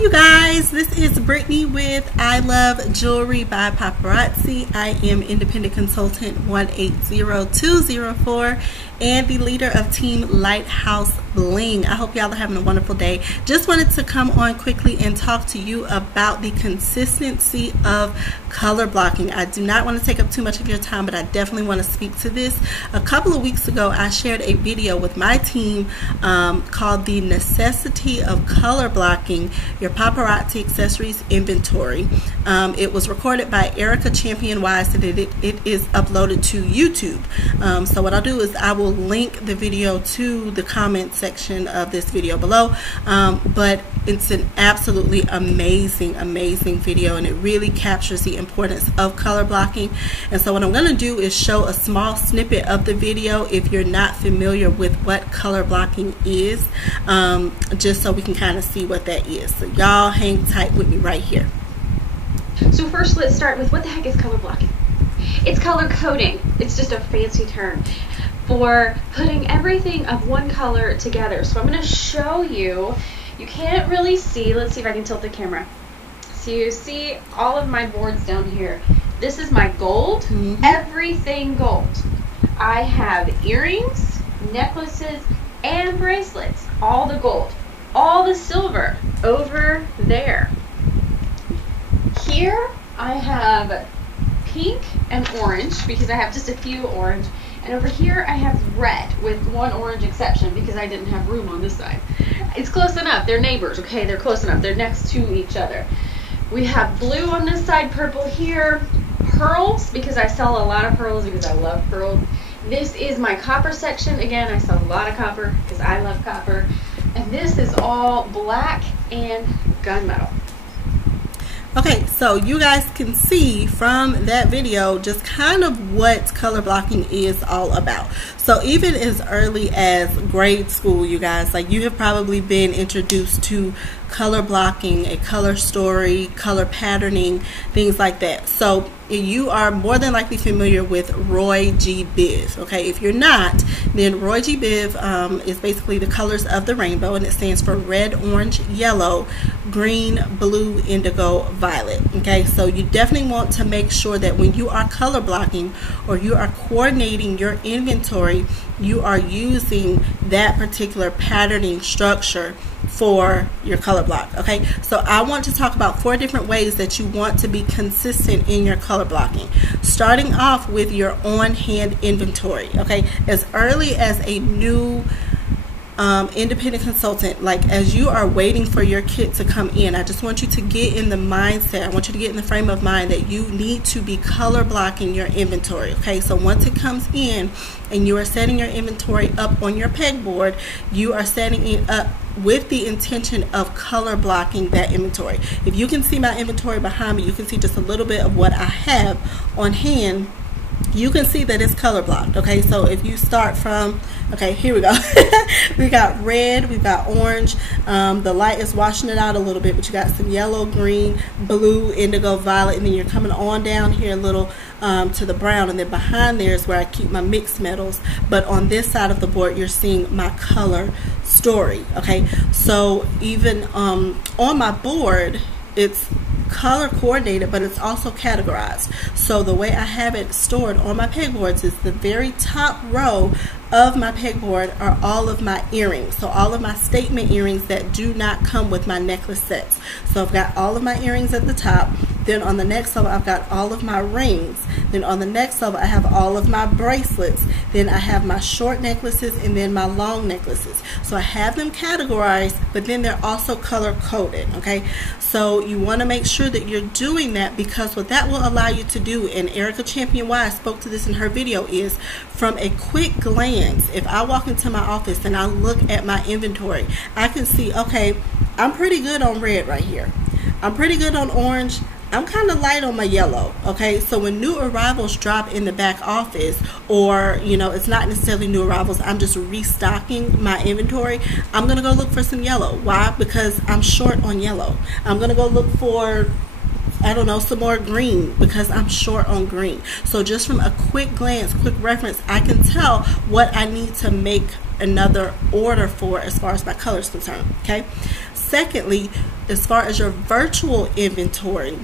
Hey you guys, this is Brittany with I Love Jewelry by Paparazzi. I am independent consultant 180204 and the leader of Team Lighthouse Bling. I hope y'all are having a wonderful day. Just wanted to come on quickly and talk to you about the consistency of color blocking. I do not want to take up too much of your time, but I definitely want to speak to this. A couple of weeks ago, I shared a video with my team called The Necessity of Color Blocking Your Paparazzi Accessories Inventory. It was recorded by Erica Champion Wise and it is uploaded to YouTube. So what I'll do is I will link the video to the comment section of this video below, but it's an absolutely amazing video, and it really captures the importance of color blocking. And so what I'm going to do is show a small snippet of the video if you're not familiar with what color blocking is, just so we can kind of see what that is. So y'all hang tight with me right here. So first, let's start with what the heck is color blocking? It's color coding. It's just a fancy term for putting everything of one color together. So I'm going to show you. You can't really see. Let's see if I can tilt the camera. So you see all of my boards down here. This is my gold. Everything gold. I have earrings, necklaces, and bracelets. All the gold. All the silver over there. Here I have pink and orange because I have just a few orange. And over here I have red with one orange exception because I didn't have room on this side. It's close enough. They're neighbors, okay? They're close enough. They're next to each other. We have blue on this side, purple here, pearls because I sell a lot of pearls because I love pearls. This is my copper section. Again, I sell a lot of copper because I love copper. And this is all black and gunmetal. Okay, so you guys can see from that video just kind of what color blocking is all about. So even as early as grade school, you guys, like you have probably been introduced to color blocking, a color story, color patterning, things like that. So you are more than likely familiar with Roy G. Biv. Okay, if you're not, then Roy G. Biv is basically the colors of the rainbow, and it stands for red, orange, yellow, green, blue, indigo, violet. Okay, so you definitely want to make sure that when you are color blocking or you are coordinating your inventory, you are using that particular patterning structure for your color block. Okay, so I want to talk about 4 different ways that you want to be consistent in your color blocking, starting off with your on-hand inventory. Okay, as early as a new independent consultant, like as you are waiting for your kit to come in, I just want you to get in the mindset, I want you to get in the frame of mind that you need to be color blocking your inventory. Okay, so once it comes in and you are setting your inventory up on your pegboard, you are setting it up with the intention of color blocking that inventory. If you can see my inventory behind me, you can see just a little bit of what I have on hand. You can see that it's color blocked. Okay, so if you start from, okay, here we go. We got red, we've got orange. The light is washing it out a little bit, but you got some yellow, green, blue, indigo, violet, and then you're coming on down here a little to the brown, and then behind there is where I keep my mixed metals. But on this side of the board, you're seeing my color story. Okay, so even on my board, it's color coordinated, but it's also categorized. So the way I have it stored on my pegboards is the very top row of my pegboard are all of my earrings. So all of my statement earrings that do not come with my necklace sets. So I've got all of my earrings at the top. Then on the next level, I've got all of my rings. Then on the next level, I have all of my bracelets. Then I have my short necklaces and then my long necklaces. So I have them categorized, but then they're also color coded. Okay, so you want to make sure that you're doing that, because what that will allow you to do, and Erica Champion Wise spoke to this in her video, is from a quick glance, if I walk into my office and I look at my inventory, I can see, okay, I'm pretty good on red right here. I'm pretty good on orange. I'm kind of light on my yellow. Okay, so when new arrivals drop in the back office, or you know, it's not necessarily new arrivals, I'm just restocking my inventory, I'm gonna go look for some yellow. Why? Because I'm short on yellow. I'm gonna go look for, I don't know, some more green because I'm short on green. So just from a quick glance, quick reference, I can tell what I need to make another order for as far as my color is concerned. Okay. Secondly, as far as your virtual inventory,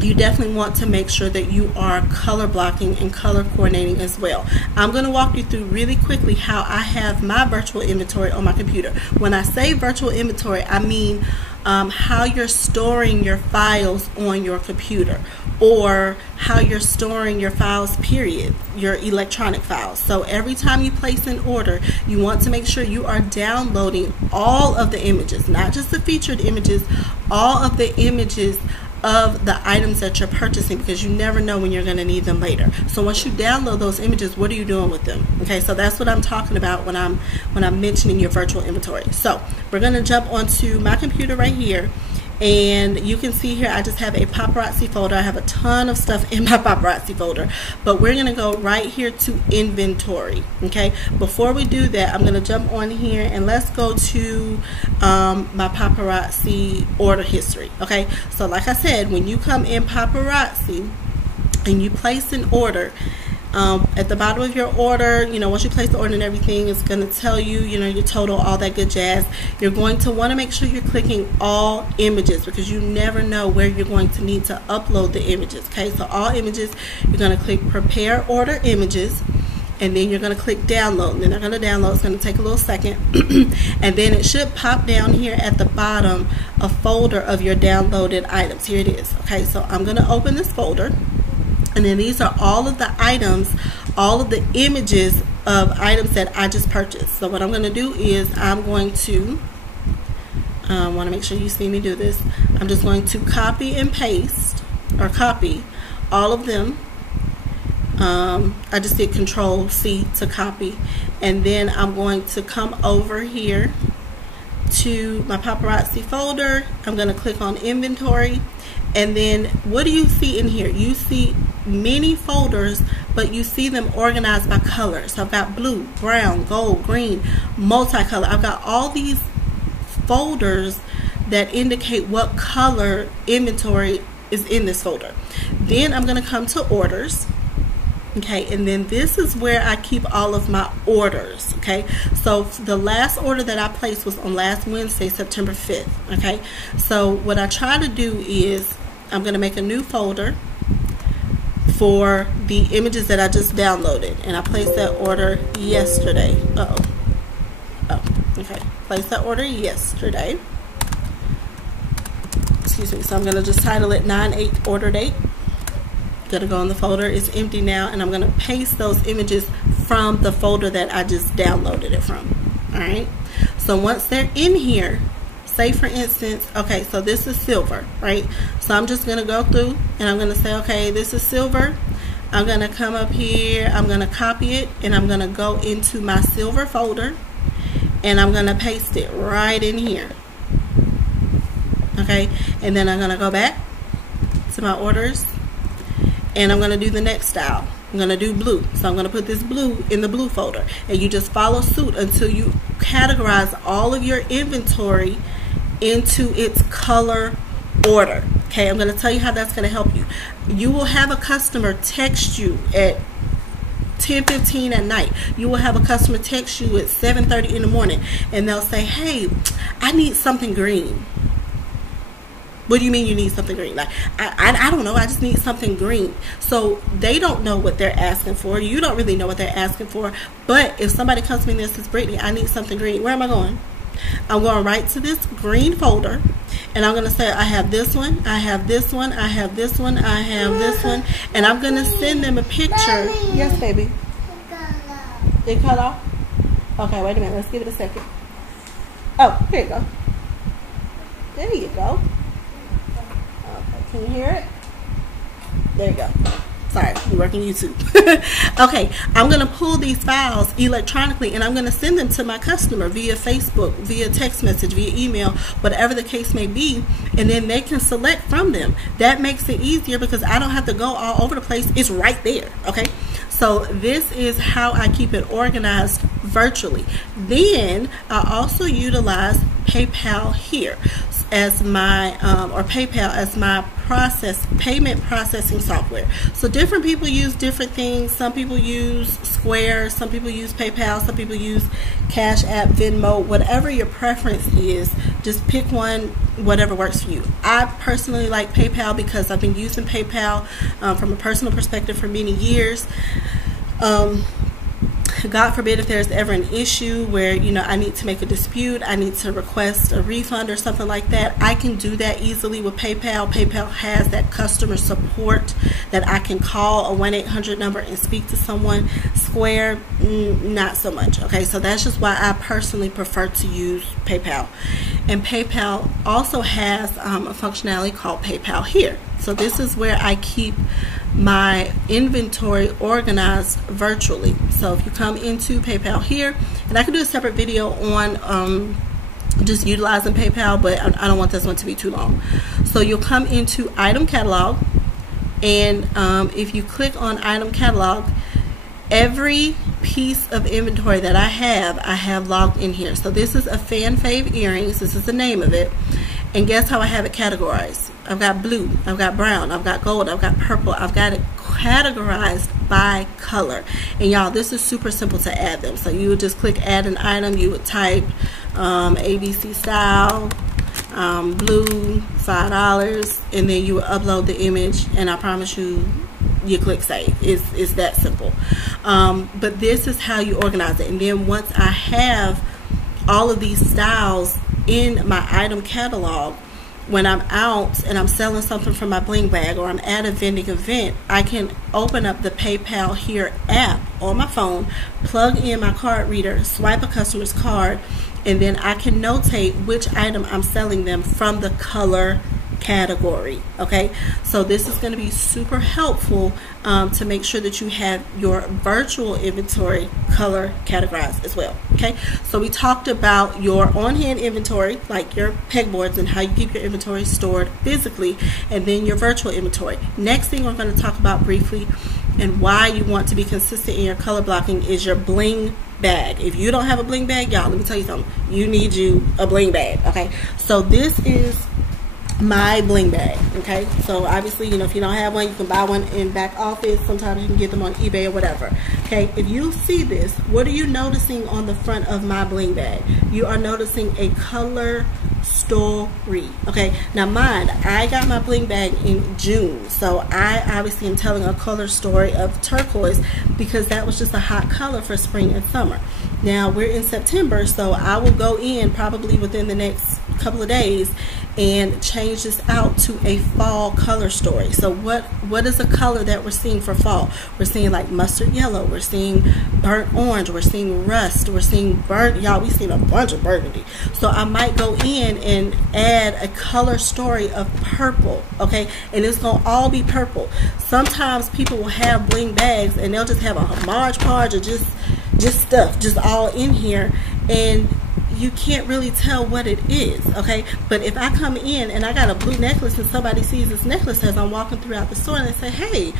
you definitely want to make sure that you are color blocking and color coordinating as well. I'm going to walk you through really quickly how I have my virtual inventory on my computer. When I say virtual inventory, I mean how you're storing your files on your computer, or how you're storing your files, period, your electronic files. So every time you place an order, you want to make sure you are downloading all of the images, not just the featured images, all of the images of the items that you're purchasing, because you never know when you're going to need them later. So once you download those images, what are you doing with them? Okay, so that's what I'm talking about when I'm mentioning your virtual inventory. So we're going to jump onto my computer right here, and you can see here I just have a paparazzi folder. I have a ton of stuff in my paparazzi folder, but we're going to go right here to inventory. Okay, before we do that, I'm going to jump on here and let's go to my paparazzi order history. Okay, so like I said, when you come in paparazzi and you place an order, at the bottom of your order, once you place the order and everything, it's going to tell you, your total, all that good jazz. You're going to want to make sure you're clicking all images, because you never know where you're going to need to upload the images. Okay, so all images, you're going to click prepare order images, and then you're going to click download, and then they're going to download. It's going to take a little second and then it should pop down here at the bottom a folder of your downloaded items. Here it is. Okay, so I'm going to open this folder, and then these are all of the items, all of the images of items that I just purchased. So what I'm going to do is I'm going to, want to make sure you see me do this, I'm just going to copy and paste, or copy all of them. I just did Control C to copy, and then I'm going to come over here to my paparazzi folder. I'm going to click on inventory, and then what do you see in here? You see many folders, but you see them organized by color. So I've got blue, brown, gold, green, multicolor. I've got all these folders that indicate what color inventory is in this folder. Then I'm going to come to orders. Okay, and then this is where I keep all of my orders. Okay, so the last order that I placed was on last Wednesday, September 5th. Okay, so what I try to do is I'm going to make a new folder for the images that I just downloaded, and I placed that order yesterday. Okay, placed that order yesterday. Excuse me. So I'm going to just title it 9/8 order date. Gonna go in the folder. It's empty now, and I'm gonna paste those images from the folder that I just downloaded it from. Alright, so once they're in here, say for instance, okay, so this is silver, right? So I'm just gonna go through and I'm gonna say, okay, this is silver. I'm gonna come up here, I'm gonna copy it, and I'm gonna go into my silver folder, and I'm gonna paste it right in here. Okay, and then I'm gonna go back to my orders, and I'm going to do the next style. I'm going to do blue. So I'm going to put this blue in the blue folder. And you just follow suit until you categorize all of your inventory into its color order. Okay, I'm going to tell you how that's going to help you. You will have a customer text you at 10:15 at night. You will have a customer text you at 7:30 in the morning. And they'll say, hey, I need something green. What do you mean you need something green? Like, I don't know, I just need something green. So they don't know what they're asking for. You don't really know what they're asking for. But if somebody comes to me and says, Brittany, I need something green, where am I going? I'm going right to this green folder, and I'm going to say, I have this one, I have this one, I have this one, I have this one, and I'm going to send them a picture. Mommy. Yes, baby. It cut off? Okay, wait a minute. Let's give it a second. Oh, here you go. There you go. Can you hear it? There you go. Sorry, we're working YouTube. Okay, I'm going to pull these files electronically, and I'm going to send them to my customer via Facebook, via text message, via email, whatever the case may be, and then they can select from them. That makes it easier because I don't have to go all over the place. It's right there. Okay, so So this is how I keep it organized virtually. Then I also utilize PayPal here as my or PayPal as my payment processing software. So different people use different things. Some people use Square, some people use PayPal, some people use Cash App, Venmo, whatever your preference is. Just pick one, whatever works for you. I personally like PayPal because I've been using PayPal from a personal perspective for many years. God forbid if there's ever an issue where, you know, I need to make a dispute, I need to request a refund or something like that, I can do that easily with PayPal. PayPal has that customer support that I can call a 1-800 number and speak to someone. Square, not so much. Okay, so that's just why I personally prefer to use PayPal. And PayPal also has a functionality called PayPal Here. So this is where I keep my inventory organized virtually. So if you come into PayPal Here, and I can do a separate video on just utilizing PayPal, but I don't want this one to be too long. So you'll come into Item Catalog, and if you click on Item Catalog, every piece of inventory that I have logged in here. So this is a fan fave earrings. This is the name of it. And guess how I have it categorized? I've got blue, I've got brown, I've got gold, I've got purple. I've got it categorized by color. And y'all, this is super simple to add them. So you would just click add an item. You would type ABC style, blue, $5, and then you would upload the image, and I promise you, you click save. It's that simple. But this is how you organize it. And then once I have all of these styles in my item catalog, when I'm out and I'm selling something from my bling bag, or I'm at a vending event, I can open up the PayPal Here app on my phone, plug in my card reader, swipe a customer's card, and then I can notate which item I'm selling them from the color category. Okay, so this is going to be super helpful to make sure that you have your virtual inventory color categorized as well. Okay, so we talked about your on-hand inventory, like your pegboards, and how you keep your inventory stored physically, and then your virtual inventory. Next thing we're going to talk about briefly, and why you want to be consistent in your color blocking, is your bling bag. If you don't have a bling bag, y'all, let me tell you something, you need you a bling bag. Okay, so this is my bling bag. Okay, so obviously, you know, if you don't have one, you can buy one in back office. Sometimes you can get them on eBay or whatever. Okay, if you see this, what are you noticing on the front of my bling bag? You are noticing a color story. Okay, now mind, I got my bling bag in June, so I obviously am telling a color story of turquoise because that was just a hot color for spring and summer. Now we're in September, so I will go in probably within the next couple of days and change this out to a fall color story. So what is a color that we're seeing for fall? We're seeing like mustard yellow, we're seeing burnt orange, we're seeing rust, we're seeing burnt, y'all, we've seen a bunch of burgundy. So I might go in and add a color story of purple. Okay, and it's gonna all be purple. Sometimes people will have bling bags and they'll just have a Marge Podge or just stuff just all in here, and you can't really tell what it is. Okay, but if I come in and I got a blue necklace and somebody sees this necklace as I'm walking throughout the store and they say, hey,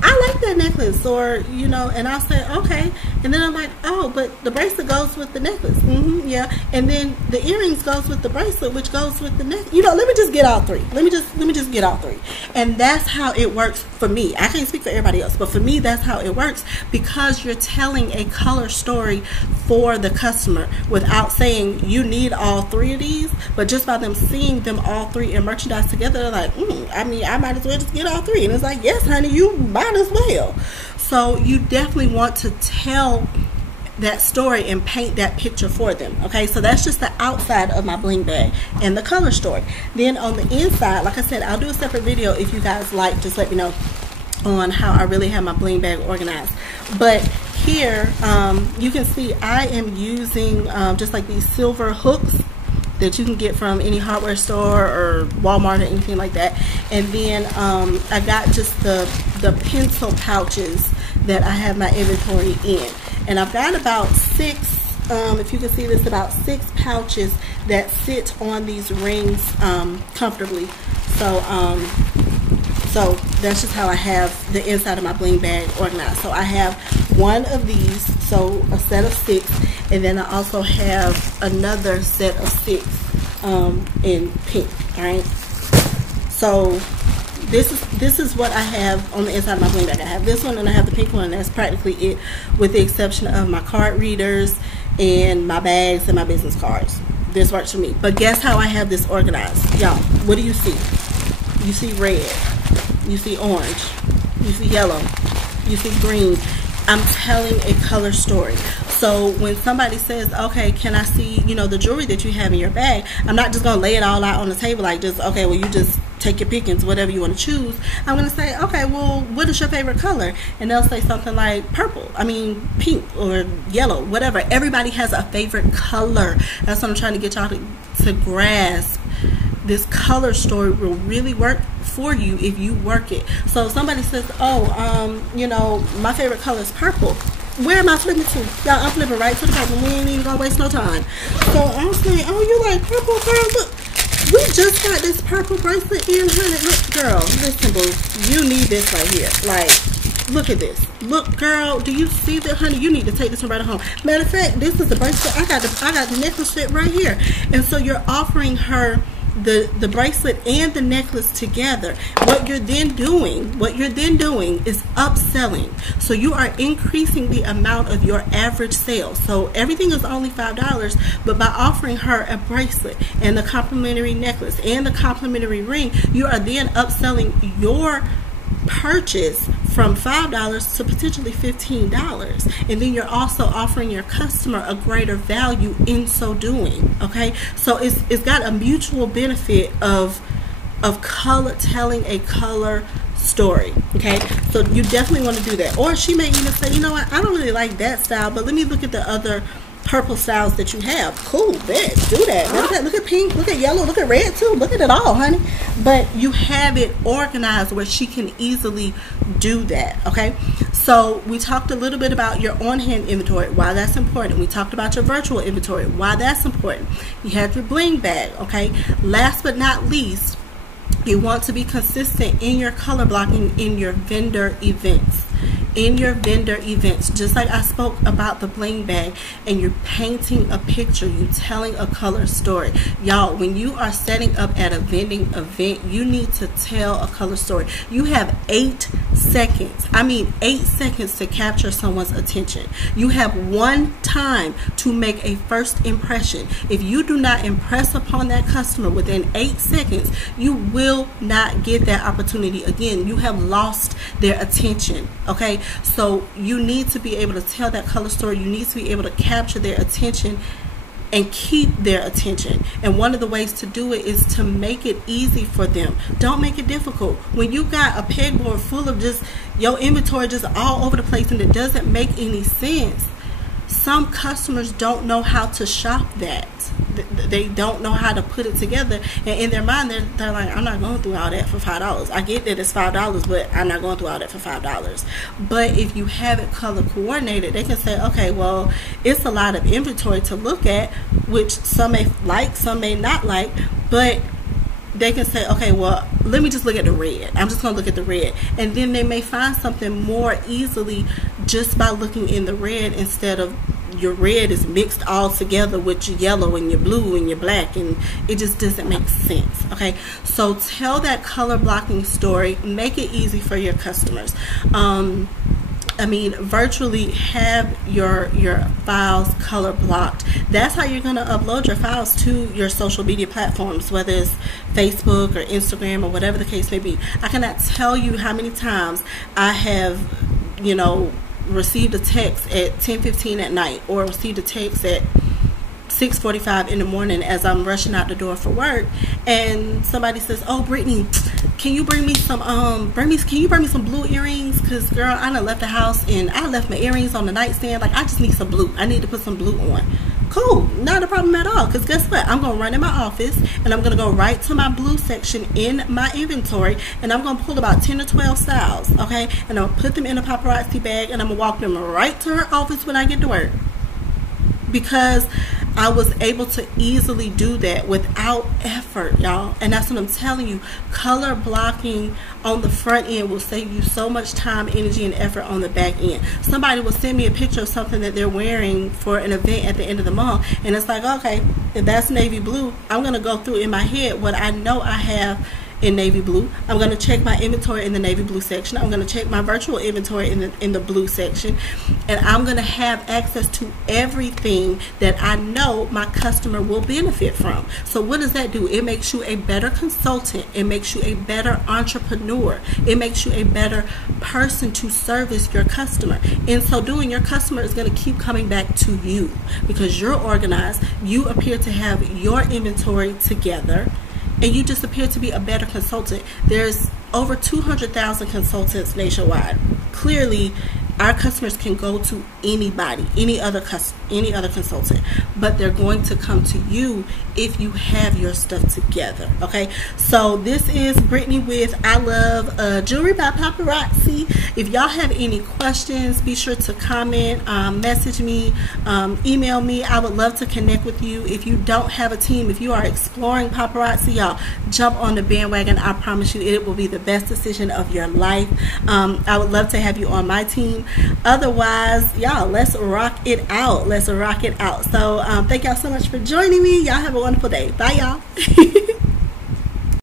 I like that necklace, or you know, and I'll say okay, and then I'm like, oh, but the bracelet goes with the necklace. Yeah, and then the earrings goes with the bracelet, which goes with the necklace. You know, let me just get all three. Let me just get all three. And that's how it works for me. I can't speak for everybody else, but for me, that's how it works, because you're telling a color story for the customer without saying you need all three of these, but just by them seeing them all three in merchandise together, they're like, I mean, I might as well just get all three. And it's like, yes, honey, you might as well. So you definitely want to tell that story and paint that picture for them. Okay, so that's just the outside of my bling bag and the color story. Then on the inside, like I said, I'll do a separate video if you guys like. Just let me know on how I really have my bling bag organized. But here you can see I am using just like these silver hooks that you can get from any hardware store or Walmart or anything like that. And then I got just the pencil pouches that I have my inventory in. And I've got about 6, if you can see this, about 6 pouches that sit on these rings comfortably. So So that's just how I have the inside of my bling bag organized. So I have one of these, so a set of 6, and then I also have another set of 6 in pink. All right, so this is what I have on the inside of my bling bag. I have this one and I have the pink one, and that's practically it, with the exception of my card readers and my bags and my business cards. This works for me. But guess how I have this organized, y'all? What do you see? You see red, you see orange, you see yellow, you see green. I'm telling a color story. So when somebody says, okay, can I see, you know, the jewelry that you have in your bag, I'm not just gonna lay it all out on the table like just, okay, well, you just take your pickings, whatever you want to choose. I'm gonna say, okay, well, what is your favorite color? And they'll say something like purple, I mean pink or yellow, whatever. Everybody has a favorite color. That's what I'm trying to get y'all to grasp. This color story will really work for you if you work it. So if somebody says, oh, you know, my favorite color is purple, where am I flipping to? Y'all, I'm flipping right to the purple. We ain't even gonna waste no time. So I'm saying, oh, you like purple, girl? Look, we just got this purple bracelet in, honey. Look, girl, listen, boo, you need this right here. Like, look at this. Look, girl, do you see that, honey? You need to take this one right home. Matter of fact, this is the bracelet. I got the necklace set right here. And so you're offering her the bracelet and the necklace together. What you're then doing is upselling. So you are increasing the amount of your average sale. So everything is only $5, but by offering her a bracelet and the complimentary necklace and the complimentary ring, you are then upselling your purchase from $5 to potentially $15, and then you're also offering your customer a greater value in so doing. Okay, so it's got a mutual benefit of color, telling a color story. Okay, so you definitely want to do that. Or she may even say, you know what, I don't really like that style, but let me look at the other purple styles that you have. Cool, bet, do that. Look at pink, look at yellow, look at red too, look at it all, honey. But you have it organized where she can easily do that. Okay, so we talked a little bit about your on-hand inventory, why that's important. We talked about your virtual inventory, why that's important. You have your bling bag. Okay, last but not least, you want to be consistent in your color blocking in your vendor events. Just like I spoke about the bling bag, and you're painting a picture, you're telling a color story. Y'all, when you are setting up at a vending event, you need to tell a color story. You have 8 seconds. I mean 8 seconds to capture someone's attention. You have 1 time to make a first impression. If you do not impress upon that customer within 8 seconds, you will not get that opportunity again. You have lost their attention. Okay, so you need to be able to tell that color story. You need to be able to capture their attention and keep their attention. And one of the ways to do it is to make it easy for them. Don't make it difficult. When you got a pegboard full of just your inventory just all over the place and it doesn't make any sense, some customers don't know how to shop that. They don't know how to put it together, and in their mind they're like, I'm not going through all that for $5. I get that it's $5, but I'm not going through all that for $5. But if you have it color coordinated, they can say, okay, well, it's a lot of inventory to look at, which some may like, some may not like, but they can say, okay, well, let me just look at the red. I'm just going to look at the red. And then they may find something more easily just by looking in the red, instead of your red is mixed all together with your yellow and your blue and your black, and it just doesn't make sense. Okay, so tell that color blocking story. Make it easy for your customers. I mean, virtually have your files color blocked. That's how you're going to upload your files to your social media platforms, whether it's Facebook or Instagram or whatever the case may be. I cannot tell you how many times I have, you know, received a text at 10:15 at night, or received a text at 6:45 in the morning as I'm rushing out the door for work, and somebody says, oh, Brittany, can you bring me some can you bring me some blue earrings? Because girl, I done left the house and I left my earrings on the nightstand. Like, I just need some blue. I need to put some blue on. Cool, not a problem at all. Because guess what? I'm gonna run in my office and I'm gonna go right to my blue section in my inventory, and I'm gonna pull about 10 or 12 styles. Okay, and I'm gonna put them in a paparazzi bag, and I'm gonna walk them right to her office when I get to work. Because I was able to easily do that without effort, y'all. And that's what I'm telling you. Color blocking on the front end will save you so much time, energy, and effort on the back end. Somebody will send me a picture of something that they're wearing for an event at the end of the month, and it's like, okay, if that's navy blue, I'm going to go through in my head what I know I have in navy blue. I'm going to check my inventory in the navy blue section. I'm going to check my virtual inventory in the blue section, and I'm going to have access to everything that I know my customer will benefit from. So what does that do? It makes you a better consultant. It makes you a better entrepreneur. It makes you a better person to service your customer. In so doing, your customer is going to keep coming back to you because you're organized. You appear to have your inventory together, and you just appear to be a better consultant. There's over 200,000 consultants nationwide. Clearly, our customers can go to anybody, any other consultant, but they're going to come to you if you have your stuff together. Okay, so this is Brittany with I Love Jewelry by Paparazzi. If y'all have any questions, be sure to comment, message me, email me. I would love to connect with you. If you don't have a team, if you are exploring paparazzi, y'all jump on the bandwagon. I promise you it will be the best decision of your life. I would love to have you on my team. Otherwise, y'all, let's rock it out. Let's rock it out. So thank y'all so much for joining me. Y'all have a wonderful day. Bye, y'all.